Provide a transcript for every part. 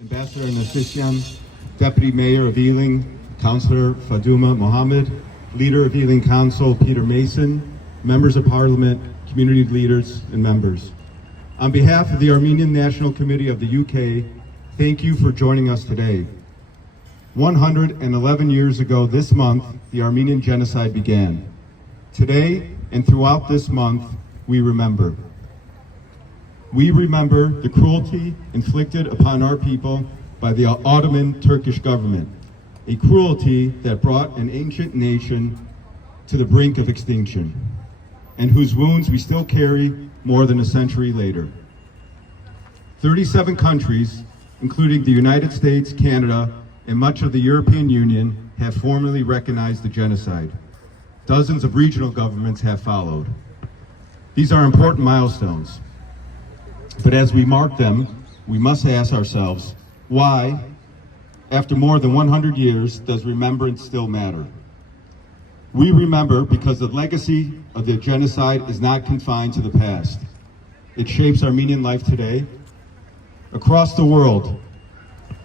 Ambassador Nassisian, Deputy Mayor of Ealing, Councillor Faduma Mohammed, Leader of Ealing Council Peter Mason, Members of Parliament, community leaders, and members. On behalf of the Armenian National Committee of the UK, thank you for joining us today. 111 years ago this month, the Armenian Genocide began. Today, and throughout this month, we remember. We remember the cruelty inflicted upon our people by the Ottoman Turkish government, a cruelty that brought an ancient nation to the brink of extinction, and whose wounds we still carry more than a century later. 37 countries, including the United States, Canada, and much of the European Union, have formally recognized the genocide. Dozens of regional governments have followed. These are important milestones. But as we mark them, we must ask ourselves, why, after more than 100 years, does remembrance still matter? We remember because the legacy of the genocide is not confined to the past. It shapes Armenian life today. Across the world,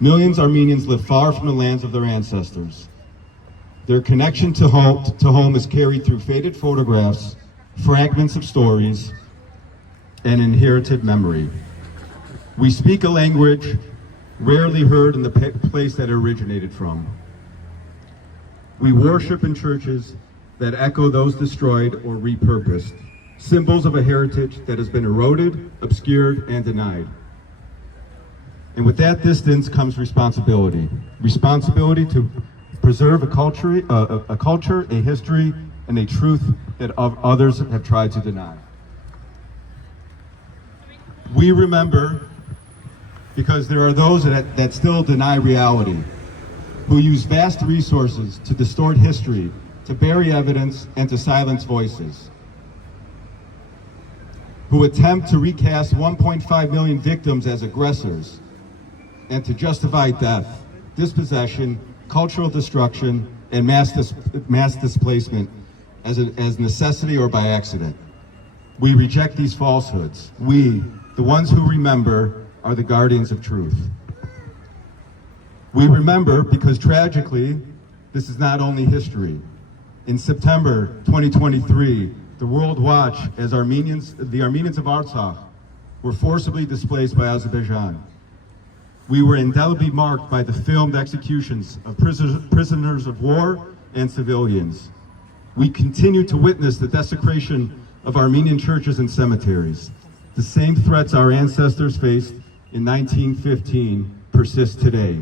millions of Armenians live far from the lands of their ancestors. Their connection to home is carried through faded photographs, fragments of stories, and inherited memory. We speak a language rarely heard in the place that it originated from. We worship in churches that echo those destroyed or repurposed, symbols of a heritage that has been eroded, obscured, and denied. And with that distance comes responsibility. Responsibility to preserve a culture, a history, and a truth that others have tried to deny. We remember because there are those that still deny reality, who use vast resources to distort history, to bury evidence, and to silence voices, who attempt to recast 1.5 million victims as aggressors, and to justify death, dispossession, cultural destruction, and mass displacement as necessity or by accident. We reject these falsehoods. We, the ones who remember, are the guardians of truth. We remember because tragically, this is not only history. In September 2023, the world watched as the Armenians of Artsakh were forcibly displaced by Azerbaijan. We were indelibly marked by the filmed executions of prisoners of war and civilians. We continue to witness the desecration of Armenian churches and cemeteries. The same threats our ancestors faced in 1915 persist today.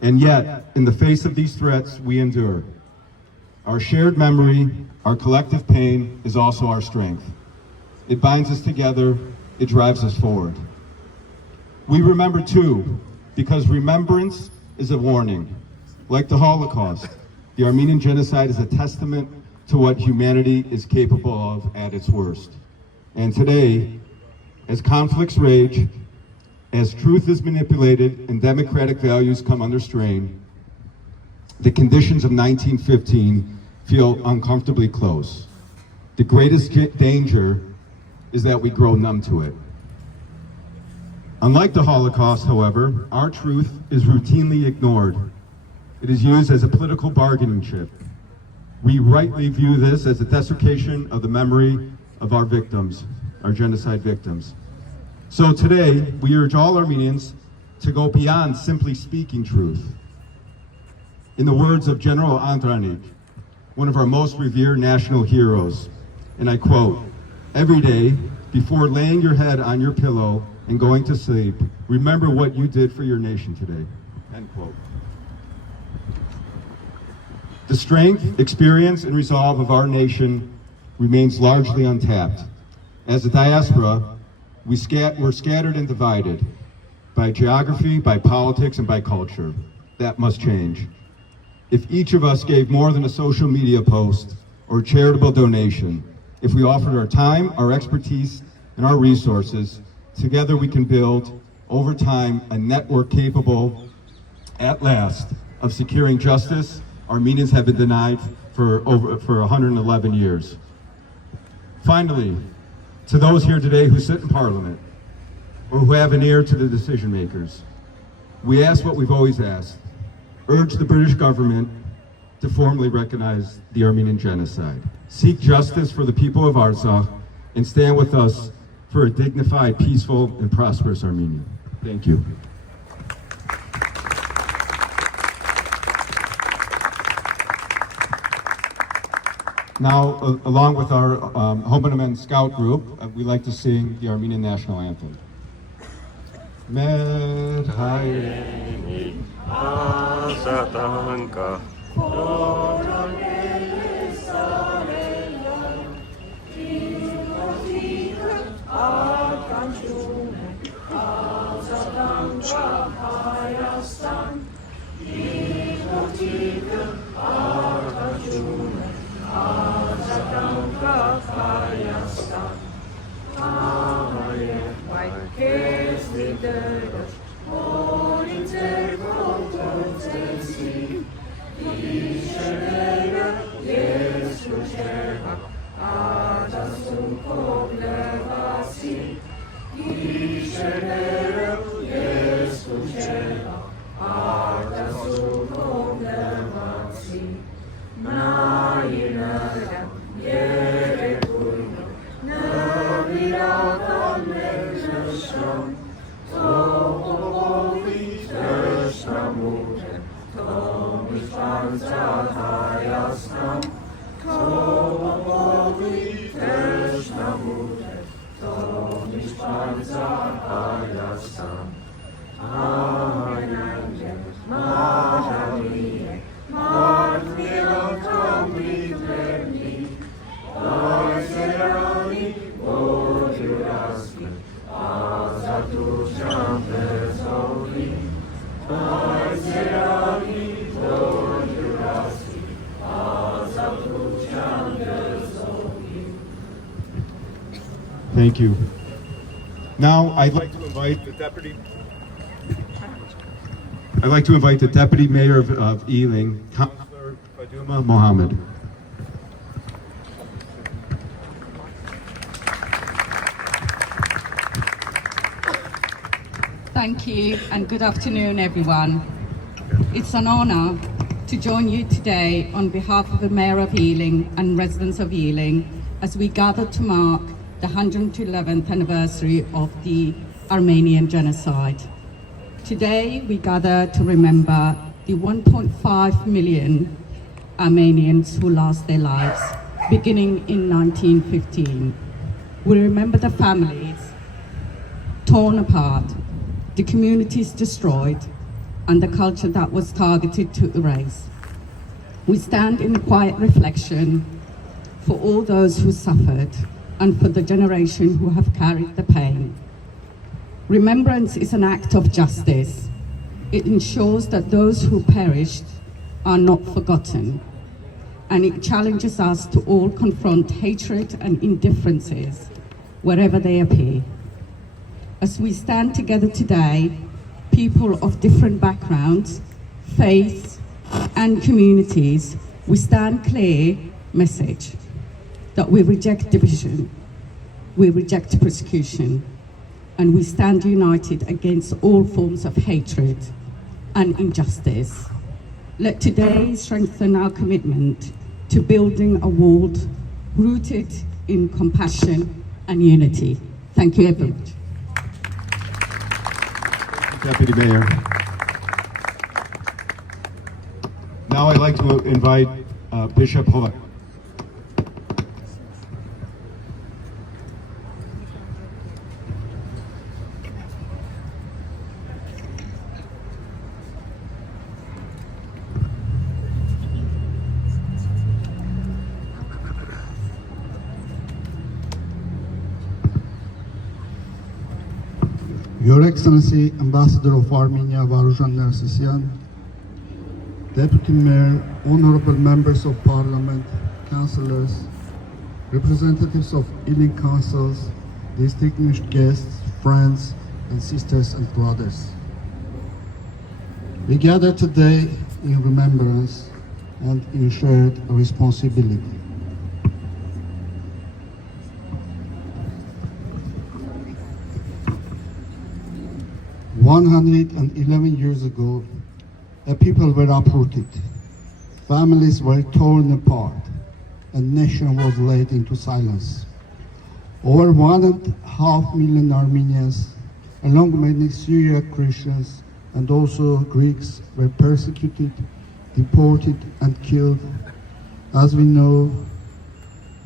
And yet, in the face of these threats, we endure. Our shared memory, our collective pain is also our strength. It binds us together, it drives us forward. We remember too, because remembrance is a warning. Like the Holocaust, the Armenian Genocide is a testament to what humanity is capable of at its worst. And today, as conflicts rage, as truth is manipulated and democratic values come under strain, the conditions of 1915 feel uncomfortably close. The greatest danger is that we grow numb to it. Unlike the Holocaust, however, our truth is routinely ignored. It is used as a political bargaining chip. We rightly view this as a desecration of the memory of our victims, our genocide victims. So today, we urge all Armenians to go beyond simply speaking truth. In the words of General Andranik, one of our most revered national heroes, and I quote, "Every day, before laying your head on your pillow and going to sleep, remember what you did for your nation today." End quote. The strength, experience, and resolve of our nation remains largely untapped. As a diaspora, we're scattered and divided by geography, by politics, and by culture. That must change. If each of us gave more than a social media post or charitable donation, if we offered our time, our expertise, and our resources, together we can build, over time, a network capable, at last, of securing justice Armenians have been denied for 111 years. Finally, to those here today who sit in Parliament or who have an ear to the decision makers, We ask what we've always asked: urge the British government to formally recognize the Armenian Genocide, seek justice for the people of Artsakh, and stand with us for a dignified, peaceful, and prosperous Armenia. Thank you. Now, along with our Homenamen Scout group, we'd like to sing the Armenian National Anthem. Mer hayeni azatanka Thank you. Now, I'd like to invite the Deputy Mayor of Ealing, Councillor Faduma Mohammed. Thank you and good afternoon, everyone. It's an honor to join you today on behalf of the Mayor of Ealing and residents of Ealing as we gather to mark the 111th anniversary of the Armenian Genocide. Today, we gather to remember the 1.5 million Armenians who lost their lives beginning in 1915. We remember the families torn apart, the communities destroyed, and the culture that was targeted to erase. We stand in quiet reflection for all those who suffered and for the generation who have carried the pain. Remembrance is an act of justice. It ensures that those who perished are not forgotten, and it challenges us to all confront hatred and indifferences wherever they appear. As we stand together today, people of different backgrounds, faiths, and communities, we stand clear message that we reject division, we reject persecution, and we stand united against all forms of hatred and injustice. Let today strengthen our commitment to building a world rooted in compassion and unity. Thank you very much. Deputy Mayor. Now I'd like to invite Bishop Hoek. Your Excellency, Ambassador of Armenia, Varuzhan Nersesyan, Deputy Mayor, honorable members of Parliament, councillors, representatives of Ealing councils, distinguished guests, friends, and sisters and brothers. We gather today in remembrance and in shared responsibility. 111 years ago, a people were uprooted, families were torn apart, and nation was laid into silence. Over 1.5 million Armenians, along with many Syriac Christians and also Greeks, were persecuted, deported, and killed, as we know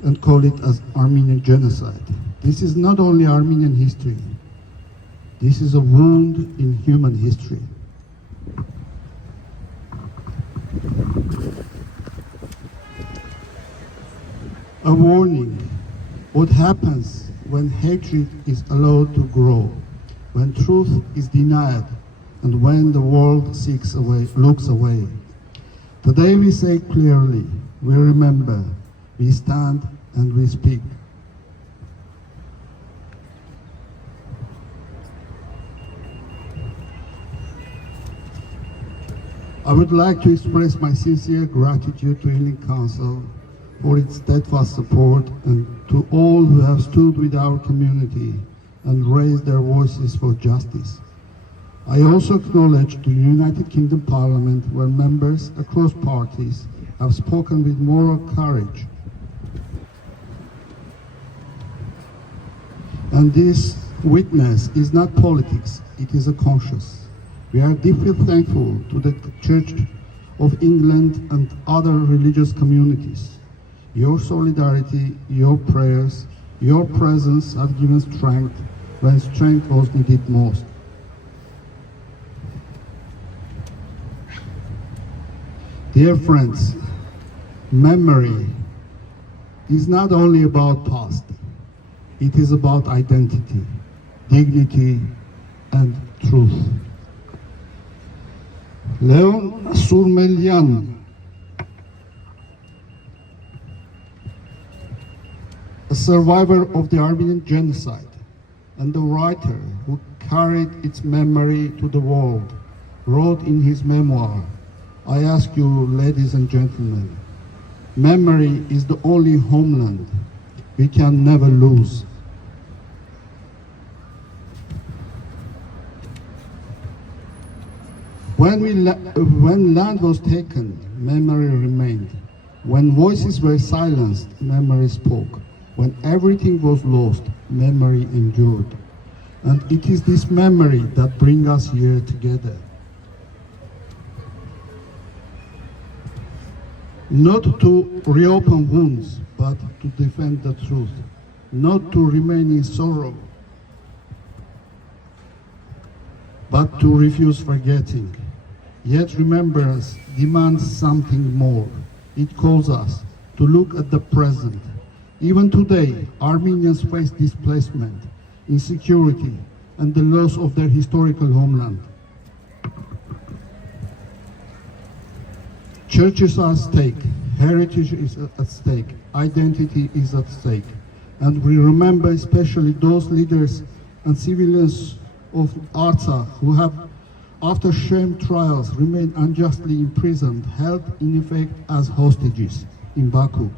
and call it as Armenian Genocide. This is not only Armenian history, this is a wound in human history. A warning: what happens when hatred is allowed to grow, when truth is denied, and when the world looks away. Today we say clearly, we remember, we stand, and we speak. I would like to express my sincere gratitude to Ealing Council for its steadfast support, and to all who have stood with our community and raised their voices for justice. I also acknowledge the United Kingdom Parliament, where members across parties have spoken with moral courage. And this witness is not politics, it is a conscience. We are deeply thankful to the Church of England and other religious communities. Your solidarity, your prayers, your presence have given strength when strength was needed most. Dear friends, memory is not only about past, it is about identity, dignity, and truth. Leon Surmelian, a survivor of the Armenian Genocide and the writer who carried its memory to the world, wrote in his memoir, I ask you, ladies and gentlemen, memory is the only homeland we can never lose. When land was taken, memory remained. When voices were silenced, memory spoke. When everything was lost, memory endured. And it is this memory that brings us here together. Not to reopen wounds, but to defend the truth. Not to remain in sorrow, but to refuse forgetting. Yet remembrance demands something more. It calls us to look at the present. Even today, Armenians face displacement, insecurity, and the loss of their historical homeland. Churches are at stake, heritage is at stake, identity is at stake. And we remember especially those leaders and civilians of Artsakh who have, after shame trials, remained unjustly imprisoned, held in effect as hostages in Baku.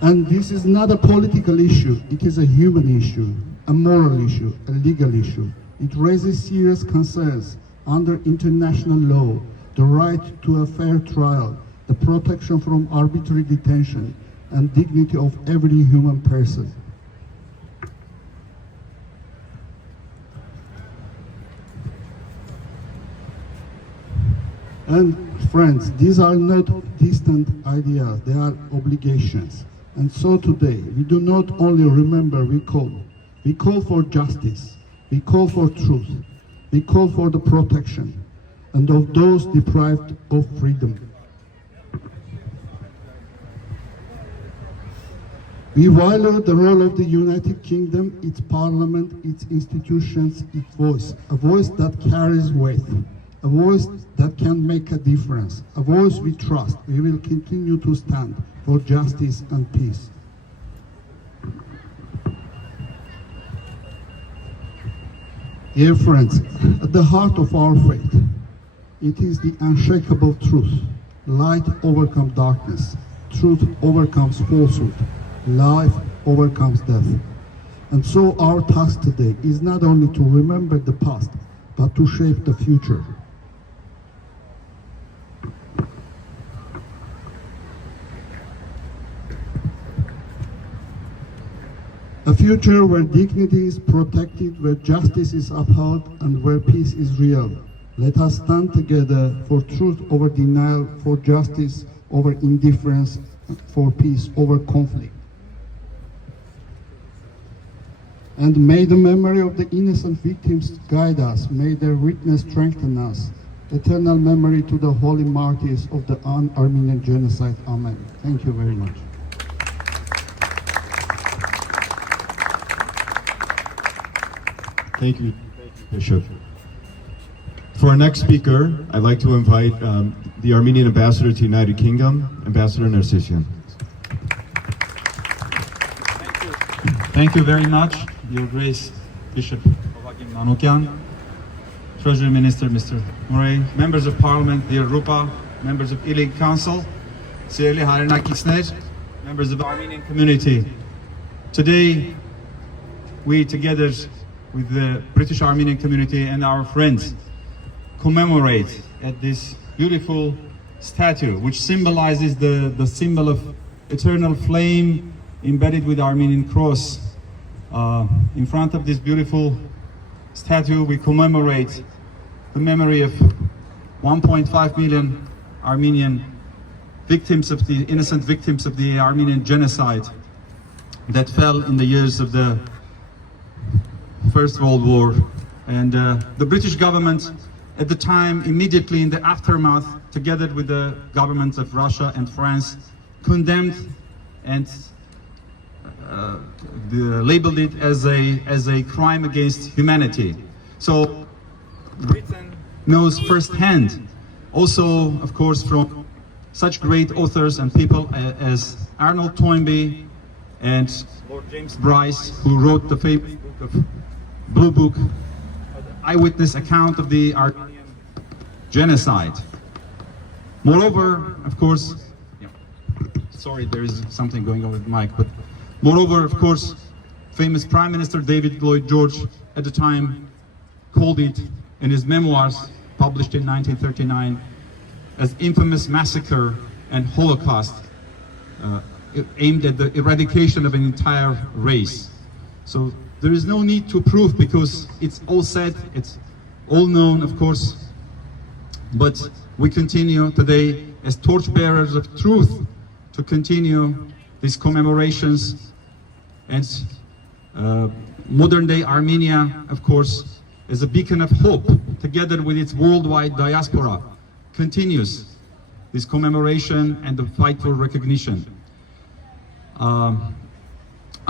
And this is not a political issue, it is a human issue, a moral issue, a legal issue. It raises serious concerns under international law, the right to a fair trial, the protection from arbitrary detention, and dignity of every human person. And friends, these are not distant ideas, they are obligations. And so today, we do not only remember, we call for justice, we call for truth, we call for the protection and of those deprived of freedom. We value the role of the United Kingdom, its parliament, its institutions, its voice, a voice that carries weight, a voice that can make a difference, a voice we trust. We will continue to stand for justice and peace. Dear friends, at the heart of our faith, it is the unshakable truth. Light overcomes darkness. Truth overcomes falsehood. Life overcomes death. And so our task today is not only to remember the past, but to shape the future. A future where dignity is protected, where justice is upheld, and where peace is real. Let us stand together for truth over denial, for justice over indifference, for peace over conflict. And may the memory of the innocent victims guide us, may their witness strengthen us. Eternal memory to the holy martyrs of the Armenian Genocide. Amen. Thank you very much. Thank you, Bishop. For our next speaker, I'd like to invite the Armenian Ambassador to the United Kingdom, Ambassador Nersisyan. Thank you very much, Your Grace, Bishop Manukyan, Treasury Minister Mr. Murray, members of Parliament, dear Rupa, members of Ealing Council, Sirli Harenakitsner, members of the Armenian community. Today, we together with the British Armenian community and our friends commemorate at this beautiful statue, which symbolizes the symbol of eternal flame embedded with the Armenian cross. In front of this beautiful statue, we commemorate the memory of 1.5 million Armenian victims of the innocent victims of the Armenian Genocide that fell in the years of the First World War. And the British government at the time, immediately in the aftermath, together with the governments of Russia and France, condemned and labeled it as a crime against humanity. So Britain knows firsthand, also of course from such great authors and people as Arnold Toynbee and Lord James Bryce, who wrote the famous book of Blue Book, eyewitness account of the Armenian Genocide. Moreover, of course, sorry, there is something going on with the mic, but moreover, of course, famous Prime Minister David Lloyd George at the time called it in his memoirs published in 1939 as infamous massacre and Holocaust aimed at the eradication of an entire race. So there is no need to prove, because it's all said, it's all known, of course, but we continue today as torchbearers of truth to continue these commemorations. And modern day Armenia, of course, as a beacon of hope, together with its worldwide diaspora, continues this commemoration and the fight for recognition.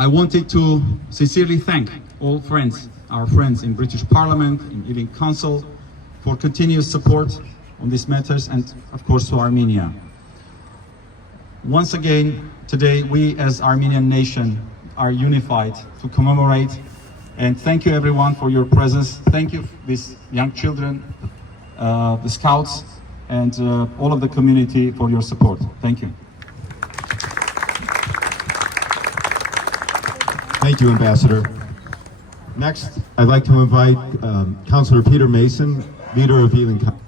I wanted to sincerely thank all friends, our friends in British Parliament, in Ealing Council, for continuous support on these matters, and of course to Armenia. Once again, today we as Armenian nation are unified to commemorate, and thank you everyone for your presence. Thank you these young children, the scouts, and all of the community for your support. Thank you. Thank you, Ambassador. Next, I'd like to invite Councillor Peter Mason, leader of Ealing Council.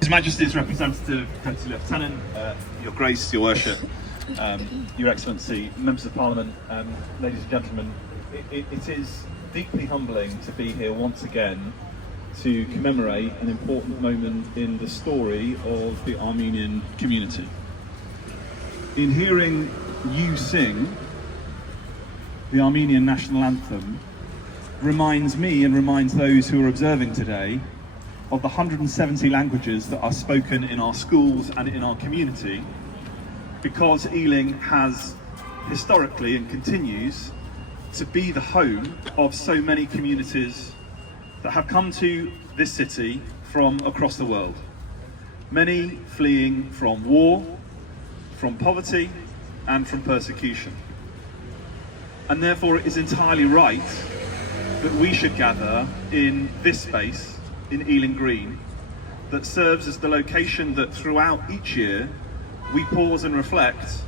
His Majesty's Representative, Councillor Lieutenant, Your Grace, Your Worship, Your Excellency, Members of Parliament, ladies and gentlemen, it is deeply humbling to be here once again to commemorate an important moment in the story of the Armenian community. In hearing you sing the Armenian national anthem reminds me and reminds those who are observing today of the 170 languages that are spoken in our schools and in our community, because Ealing has historically and continues to be the home of so many communities that have come to this city from across the world. Many fleeing from war, from poverty, and from persecution. And therefore it is entirely right that we should gather in this space in Ealing Green that serves as the location that throughout each year we pause and reflect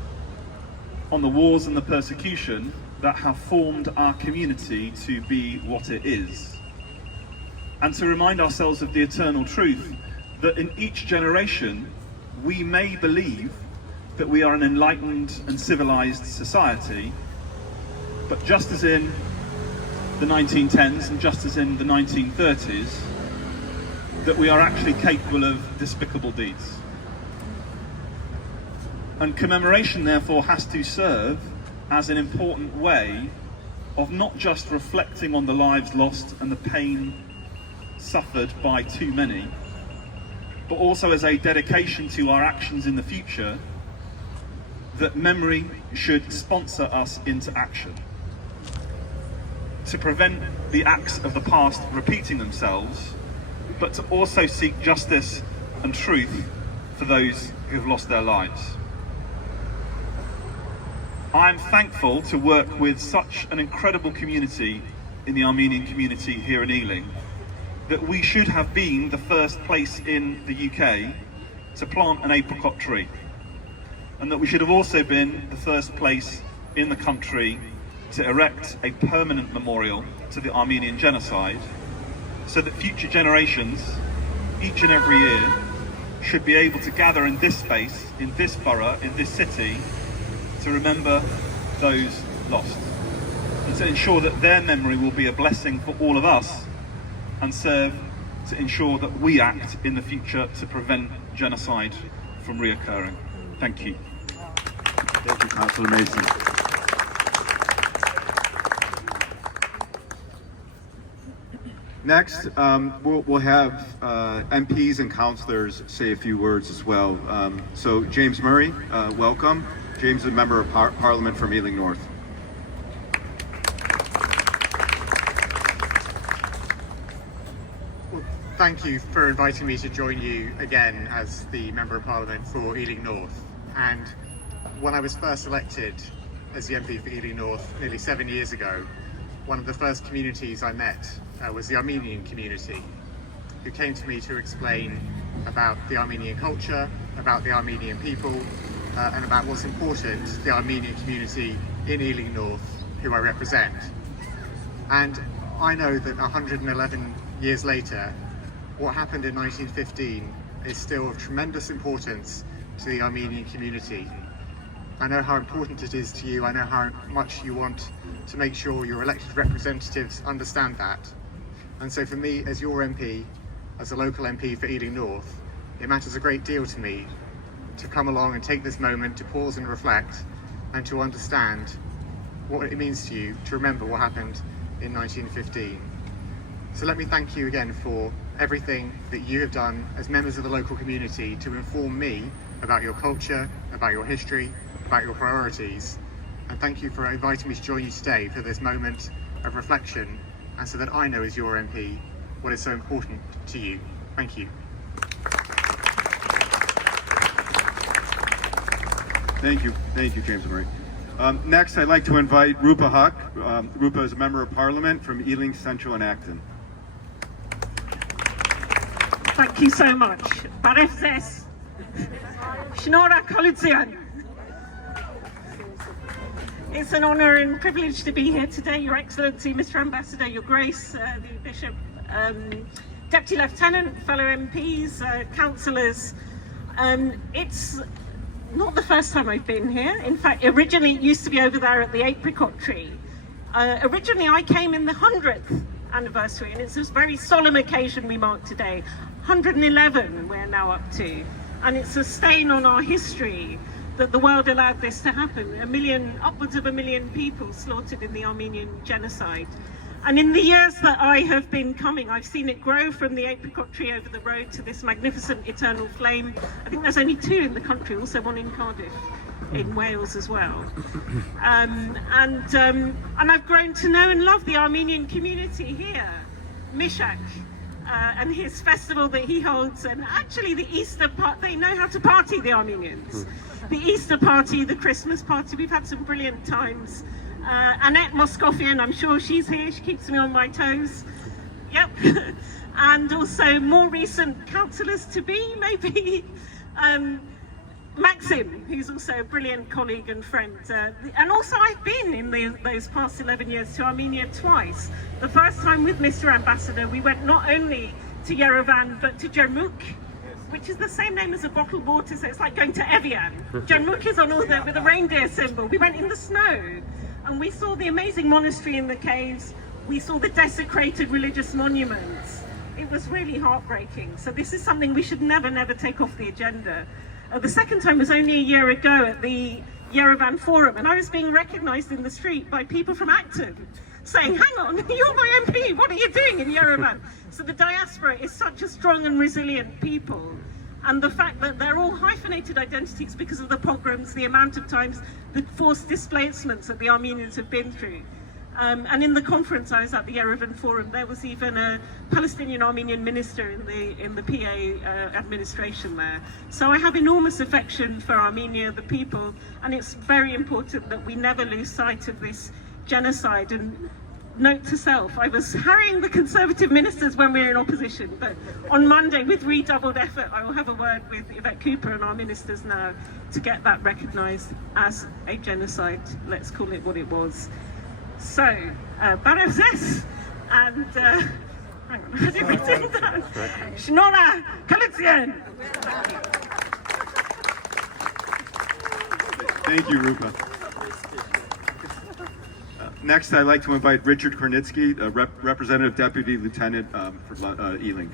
on the wars and the persecution that have formed our community to be what it is. And to remind ourselves of the eternal truth that in each generation we may believe that we are an enlightened and civilized society, but just as in the 1910s and just as in the 1930s, that we are actually capable of despicable deeds. And commemoration therefore has to serve as an important way of not just reflecting on the lives lost and the pain suffered by too many, but also as a dedication to our actions in the future, that memory should sponsor us into action. To prevent the acts of the past repeating themselves, but to also seek justice and truth for those who have lost their lives. I am thankful to work with such an incredible community in the Armenian community here in Ealing, that we should have been the first place in the UK to plant an apricot tree, and that we should have also been the first place in the country to erect a permanent memorial to the Armenian Genocide, so that future generations, each and every year, should be able to gather in this space, in this borough, in this city, to remember those lost, and to ensure that their memory will be a blessing for all of us, and serve to ensure that we act in the future to prevent genocide from reoccurring. Thank you. Thank you, Councillor Mason. Next, we'll have MPs and councillors say a few words as well. So James Murray, welcome. James is a member of Parliament from Ealing North. Well, thank you for inviting me to join you again as the Member of Parliament for Ealing North. And when I was first elected as the MP for Ealing North nearly 7 years ago, one of the first communities I met was the Armenian community, who came to me to explain about the Armenian culture, about the Armenian people, and about what's important to the Armenian community in Ealing North, who I represent. And I know that 111 years later, what happened in 1915 is still of tremendous importance to the Armenian community. I know how important it is to you. I know how much you want to make sure your elected representatives understand that. And so for me, as your MP, as a local MP for Ealing North, it matters a great deal to me to come along and take this moment to pause and reflect, and to understand what it means to you to remember what happened in 1915. So let me thank you again for everything that you have done as members of the local community to inform me about your culture, about your history, about your priorities. And thank you for inviting me to join you today for this moment of reflection, and so that I know as your MP what is so important to you. Thank you. Thank you, James Murray. Next, I'd like to invite Rupa Haq. Rupa is a Member of Parliament from Ealing Central and Acton. Thank you so much. Barefzes. Shnorakolutzian. It's an honour and privilege to be here today, Your Excellency, Mr. Ambassador, Your Grace, the Bishop, Deputy Lieutenant, fellow MPs, councillors. It's not the first time I've been here. In fact, originally it used to be over there at the apricot tree. Originally I came in the 100th anniversary, and it's this very solemn occasion we mark today. 111 we're now up to, and it's a stain on our history that the world allowed this to happen. Upwards of a million people slaughtered in the Armenian Genocide. And in the years that I have been coming, I've seen it grow from the apricot tree over the road to this magnificent eternal flame. I think there's only 2 in the country, also one in Cardiff, in Wales as well. And I've grown to know and love the Armenian community here. Mishak and his festival that he holds, and actually the Easter part, they know how to party, the Armenians. The Easter party, the Christmas party, we've had some brilliant times. Annette Moscovian, I'm sure she's here, she keeps me on my toes. Yep. and also more recent councillors to be, maybe. Maxim, who's also a brilliant colleague and friend. And also I've been in those past 11 years to Armenia twice. The first time with Mr. Ambassador, we went not only to Yerevan, but to Jermuk, which is the same name as a bottled water, so it's like going to Evian. Jermuk is on all there with a reindeer symbol. We went in the snow, and we saw the amazing monastery in the caves. We saw the desecrated religious monuments. It was really heartbreaking. So this is something we should never, never take off the agenda. The second time was only a year ago at the Yerevan Forum, and I was being recognised in the street by people from Acton, saying, hang on, you're my MP, what are you doing in Yerevan? So the diaspora is such a strong and resilient people, and the fact that they're all hyphenated identities because of the pogroms, the amount of times, the forced displacements that the Armenians have been through. And in the conference I was at the Yerevan Forum, there was even a Palestinian Armenian minister in the PA administration there. So I have enormous affection for Armenia, the people, and it's very important that we never lose sight of this genocide. And note to self, I was harrying the Conservative ministers when we were in opposition, but on Monday, with redoubled effort, I will have a word with Yvette Cooper and our ministers now to get that recognised as a genocide. Let's call it what it was. So, Barev Zes, and hang on, I didn't write it down. Shnora Kalitsian. Thank you, Rupa. Next, I'd like to invite Richard Kornitsky, Representative Deputy Lieutenant for Ealing.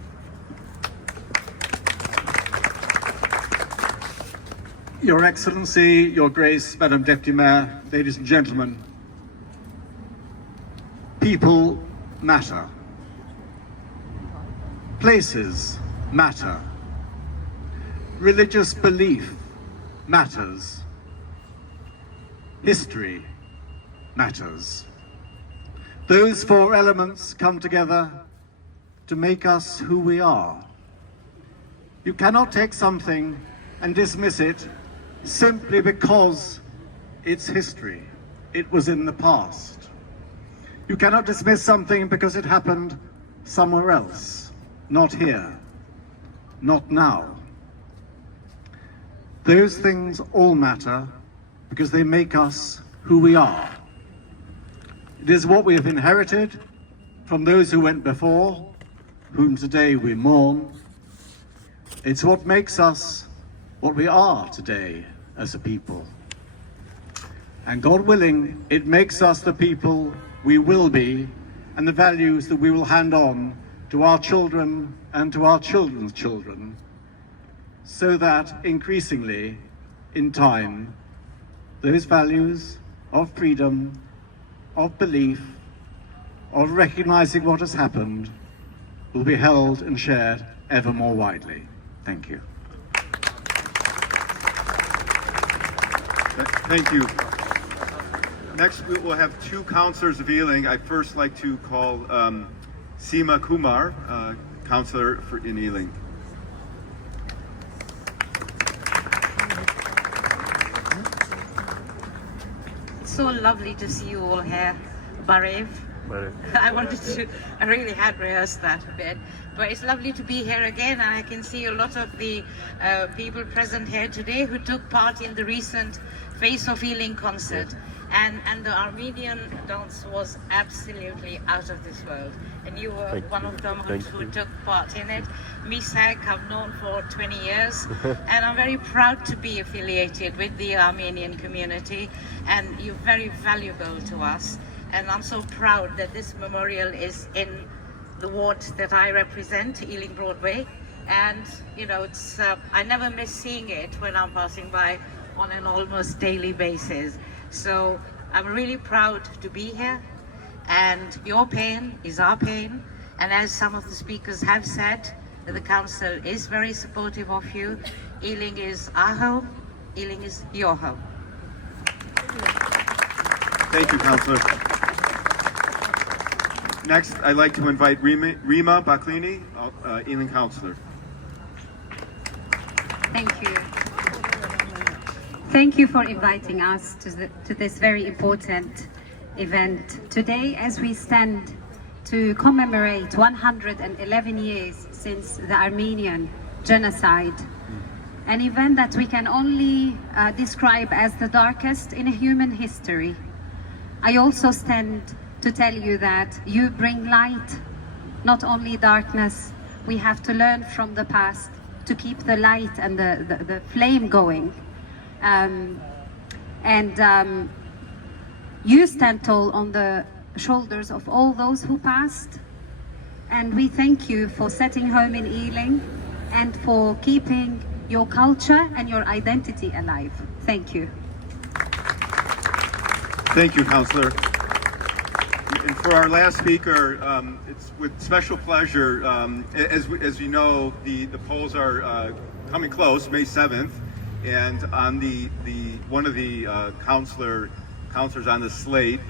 Your Excellency, Your Grace, Madam Deputy Mayor, ladies and gentlemen, people matter. Places matter. Religious belief matters. History matters. Those four elements come together to make us who we are. You cannot take something and dismiss it simply because it's history. It was in the past. You cannot dismiss something because it happened somewhere else, not here, not now. Those things all matter because they make us who we are. It is what we have inherited from those who went before, whom today we mourn. It's what makes us what we are today as a people. And God willing, it makes us the people we will be, and the values that we will hand on to our children and to our children's children, so that increasingly, in time, those values of freedom, of belief, of recognizing what has happened, will be held and shared ever more widely. Thank you. Thank you. Next, we will have two councillors of Ealing. I'd first like to call Seema Kumar, councillor in Ealing. It's so lovely to see you all here, Barev. I really had rehearsed that a bit, but it's lovely to be here again, and I can see a lot of the people present here today who took part in the recent Face of Ealing concert. And the Armenian dance was absolutely out of this world. And you were one of them who took part in it. Misak, I've known for 20 years. And I'm very proud to be affiliated with the Armenian community. And you're very valuable to us. And I'm so proud that this memorial is in the ward that I represent, Ealing Broadway. And, you know, it's I never miss seeing it when I'm passing by on an almost daily basis. So I'm really proud to be here, and your pain is our pain. And as some of the speakers have said, the council is very supportive of you. Ealing is our home, Ealing is your home. Thank you, councillor. Next, I'd like to invite Rima Baklini, Ealing councillor. Thank you. Thank you for inviting us to this very important event. Today, as we stand to commemorate 111 years since the Armenian Genocide, an event that we can only describe as the darkest in human history. I also stand to tell you that you bring light, not only darkness. We have to learn from the past to keep the light and the flame going. You stand tall on the shoulders of all those who passed, and we thank you for setting home in Ealing and for keeping your culture and your identity alive. Thank you. Thank you, Councillor. And for our last speaker, it's with special pleasure, as you know, the polls are coming close, May 7th, and on the one of the counselors on the slate,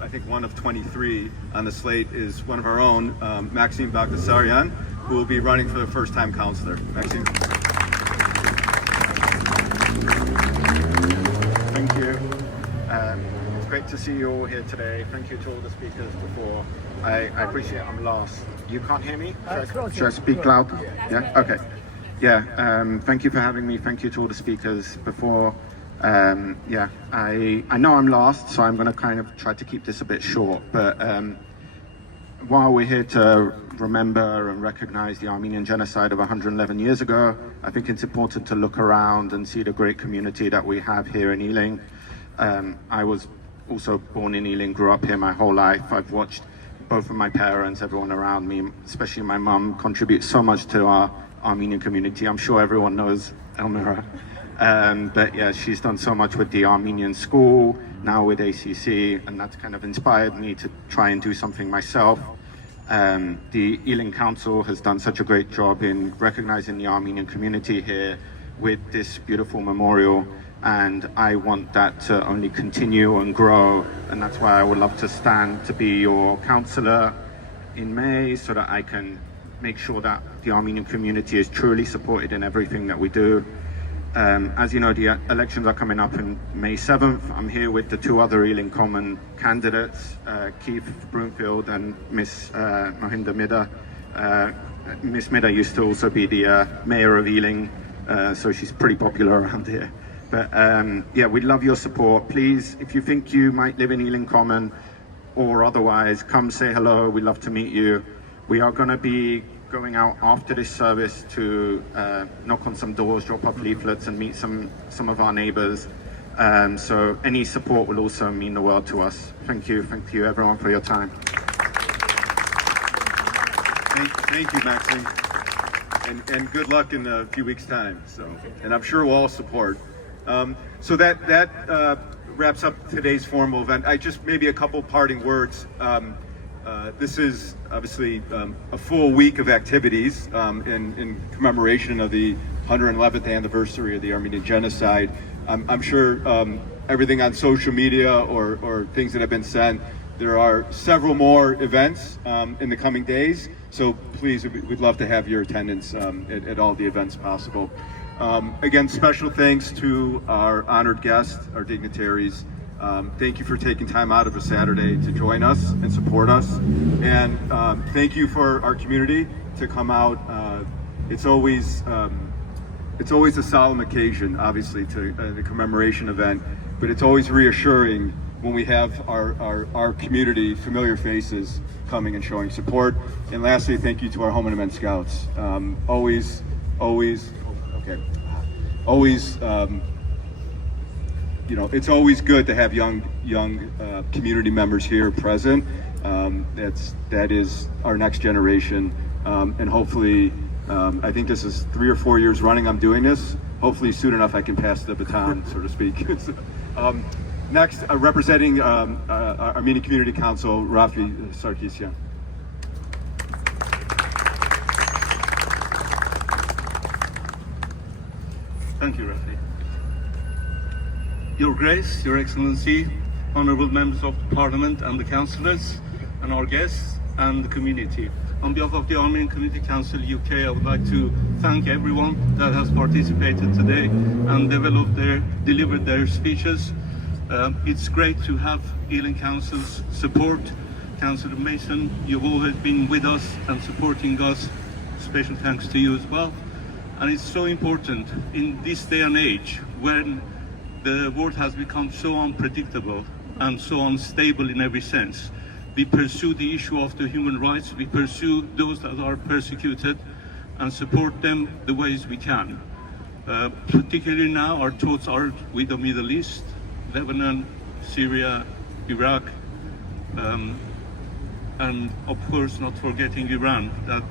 I think one of 23 on the slate is one of our own, Maxime Bagdasaryan, who will be running for the first-time councillor. Maxime. Thank you. It's great to see you all here today. Thank you to all the speakers before. I appreciate I'm last. You can't hear me? Should I speak loud? Yeah? Okay. Yeah, thank you for having me. Thank you to all the speakers before. Yeah, I know I'm last, so I'm going to kind of try to keep this a bit short, but while we're here to remember and recognize the Armenian Genocide of 111 years ago, I think it's important to look around and see the great community that we have here in Ealing. I was also born in Ealing, grew up here my whole life. I've watched both of my parents, everyone around me, especially my mum, contribute so much to our Armenian community. I'm sure everyone knows Elmira. But yeah, she's done so much with the Armenian school, now with ACC, and that's kind of inspired me to try and do something myself. The Ealing Council has done such a great job in recognizing the Armenian community here with this beautiful memorial, and I want that to only continue and grow, and that's why I would love to stand to be your councillor in May, so that I can make sure that the Armenian community is truly supported in everything that we do. As you know, the elections are coming up on May 7th. I'm here with the two other Ealing Common candidates, Keith Broomfield and Miss Mohinder Mida. Miss Mida used to also be the mayor of Ealing, so she's pretty popular around here. But yeah, we'd love your support. Please, if you think you might live in Ealing Common or otherwise, come say hello. We'd love to meet you. We are going to be going out after this service to knock on some doors, drop off leaflets and meet some of our neighbours. So any support will also mean the world to us. Thank you everyone for your time. Thank you, Maxime, and good luck in a few weeks' time. So, and I'm sure we'll all support. So that wraps up today's formal event. I just maybe a couple parting words. This is obviously a full week of activities in commemoration of the 111th anniversary of the Armenian Genocide. I'm sure everything on social media or things that have been sent, there are several more events in the coming days. So please, we'd love to have your attendance at all the events possible. Again, special thanks to our honored guests, our dignitaries. Thank you for taking time out of a Saturday to join us and support us. And thank you for our community to come out. It's always a solemn occasion, obviously, to the commemoration event, but it's always reassuring when we have our community, familiar faces, coming and showing support. And lastly, thank you to our Home and Event Scouts. You know, it's always good to have young community members here present. That is our next generation, and hopefully, I think this is 3 or 4 years running I'm doing this. Hopefully soon enough I can pass the baton, so to speak. Next, representing Armenian Community Council, Rafi Sarkisyan. Thank you, Rafi. Your Grace, Your Excellency, honorable members of the Parliament and the councillors, and our guests and the community. On behalf of the Armenian Community Council UK, I would like to thank everyone that has participated today and delivered their speeches. It's great to have Ealing Council's support Councillor Mason, you've always been with us and supporting us. Special thanks to you as well. And it's so important in this day and age when the world has become so unpredictable and so unstable in every sense. We pursue the issue of the human rights, we pursue those that are persecuted and support them the ways we can. Particularly now, our thoughts are with the Middle East, Lebanon, Syria, Iraq, and of course not forgetting Iran, that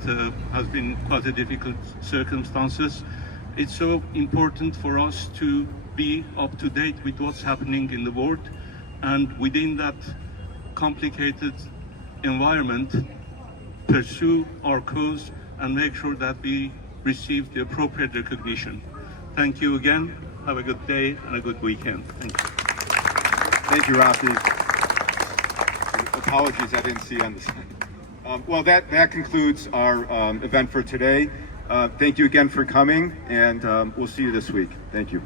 has been quite a difficult circumstances. It's so important for us to be up to date with what's happening in the world, and within that complicated environment, pursue our cause and make sure that we receive the appropriate recognition. Thank you again. Have a good day and a good weekend. Thank you. Thank you, Rafi. Apologies, I didn't see you on the side. Well, that concludes our event for today. Thank you again for coming, and we'll see you this week. Thank you.